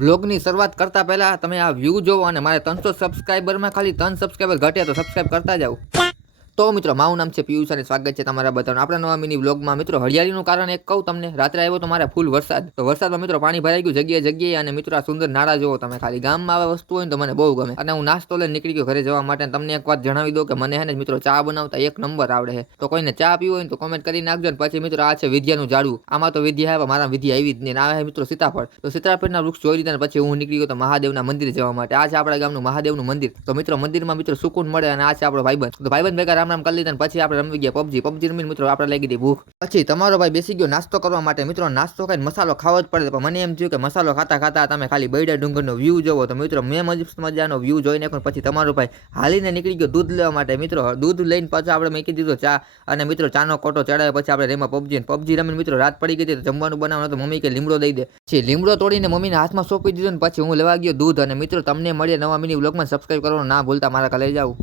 બ્લોગની શરૂઆત કરતા પહેલા તમે આ વ્યૂ જોવો અને મારે 300 સબસ્ક્રાઇબરમાં ખાલી 3 સબસ્ક્રાઇબર ઘટ્યા તો સબસ્ક્રાઇબ કરતા જાઓ. તો મિત્રો મારું નામ છે પિયુષ અને સ્વાગત છે તમારા બધાનું આપણા નવા મિની વ્લોગમાં. મિત્રો હરિયાળીનું કારણ એક કહું તમને, રાત્રે આવ્યો તો મારે ફૂલ વરસાદ, તો વરસાદમાં મિત્રો પાણી ભરાઈ ગયું જગ્યાએ અને મિત્રો આ સુંદર નાળા જોવો તમે ખાલી. ગામમાં આવા વસ્તુ હોય ને તો મને બહુ ગમે. અને હું નાસ્તો લઈને નીકળી ગયો ઘરે જવા માટે. તમને એક વાત જણાવી દઉં કે મને હે ને મિત્રો ચા બનાવતા એક નંબર આવડે છે. તો કોઈને ચા પીવો હોય તો કોમેન્ટ કરી નાખજો. ને પછી મિત્રો આ છે વિદ્યાનું ઝાડું. આમાં તો વિદ્યા આવે, મારા વિદ્યા આવી જ નહીં. આ છે મિત્રો સીતાફળ. તો સીતાફળના વૃક્ષ જોઈ લીધા ને પછી હું નીકળી ગયો તો મહાદેવના મંદિર જવા માટે. આ છે આપણા ગામનું મહાદેવનું મંદિર. તો મિત્રો મંદિરમાં મિત્રો સુકૂન મળે. અને આ છે આપણો ભાઈબંધ. તો ભાઈબંધ ભેગા રામ રામ કરી લીધા ને પછી આપણે રમવી ગયા પબજી રમીને મિત્રો આપણે લાગી ગઈ ભૂખ. પછી તમારો ભાઈ બેસી ગયો નાસ્તો કરવા માટે. મિત્રો નાસ્તો ખાઈને મસાલો ખાવો જ પડે. પણ મને એમ થયું કે મસાલો ખાતા ખાતા તમે ખાલી બૈડા ડુંગરનો વ્યૂ જોવો. તો મિત્રો મેં મજાનો વ્યૂ જોઈને પછી તમારો ભાઈ હાલીને નીકળી ગયો દૂધ લેવા માટે. મિત્રો દૂધ લઈને પાછા આપણે મૂકી દીધો ચા. અને મિત્રો ચાનો કોટો ચડાવ્યો. પછી આપણે રેમાં પબજી રમીને મિત્રો રાત પડી ગઈ હતી. તો જમવાનું બનાવવાનું તો મમ્મી કે લીમડો દઈ દે છે. લીમડો તોડીને મમ્મીને હાથમાં સોંપી દીધો ને પછી હું લેવા ગયો દૂધ. અને મિત્રો તમને મળીએ નવા મિની વ્લોગમાં. સબસ્ક્રાઇબ કરવાનું ના ભૂલતા, મારા કાલે જાવ.